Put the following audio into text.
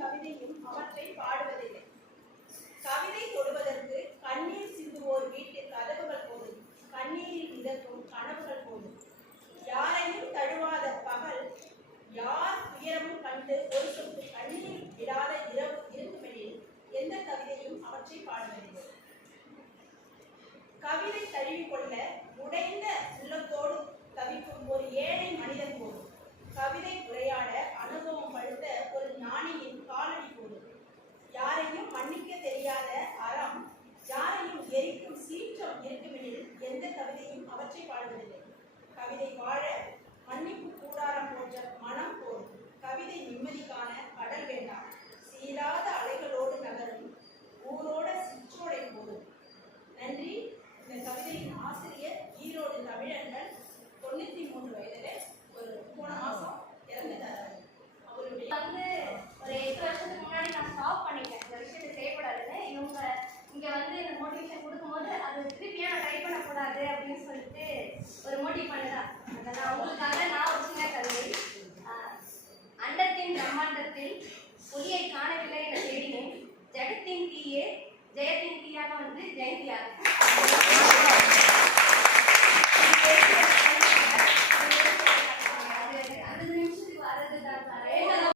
கவிதையும் அவற்றை பாடுவதில்லை. கவிதை தொடுவதற்கு கண்ணீர் சிந்துவோர் வீட்டில் கதவுகள் போதும், கண்ணீரில் மிதக்கும் கனவுகள் போதும். யாரையும் தழுவாத பகல், யார் துயரமும் கண்டு ஒரு சொட்டு கண்ணீர் விடாத இரவு இருக்குமெனில் எந்த கவிதையும் அவற்றை பாடுவதில்லை. கவிதை தழுவிக்கொள்ள உடைந்த உள்ளத்தோடு தவிக்கும் ஒரு ஏழை மனிதன் போதும். கவிதை உரையாட அனுபவம் பழுத்த ஒரு ஞானியின் காலடி போதும். யாரையும் மன்னிக்க தெரியாத அறம், யாரையும் எரிக்கும் சீற்றம் இருக்குமெனில் எந்த கவிதையும் அவற்றை பாடுவதில்லை. கவிதை வாழ மன்னிப்பு கூடாரம் போன்ற மனம் போதும். கவிதை நிம்மதிக்கான கடல் வேண்டாம், சீராத அலைகளோடு நகரும் ஊரோட சிற்றோடை போதும். நன்றி. இந்த கவிதையின் ஆசிரியர் ஈரோடு தமிழர்கள், 93 வயதில் போன மாசம் இறந்துட்டார். அவருடைய ஒரு 8 வருஷத்துக்கு முன்னாடி நான் ஸ்டாப் பண்ணிட்டேன், இந்த விஷயத்தை செய்யக்கூடாதுன்னு. இவங்க இங்கே இந்த மோட்டிவேஷன் கொடுக்கும்போது அது திருப்பியாக நான் ட்ரை பண்ணக்கூடாது அப்படின்னு சொல்லிட்டு ஒரு மோட்டிவ் பண்ணுதான். அதனால் அவங்களுக்காக நான் ஒரு சின்ன கவிதை. அண்டத்தின் பிரம்மாண்டத்தில் புலியை காணவில்லை என தேடினேன், ஜெகத்தின் தீயே ஜெயத்தின் தீயாக ஜெயந்தியாக.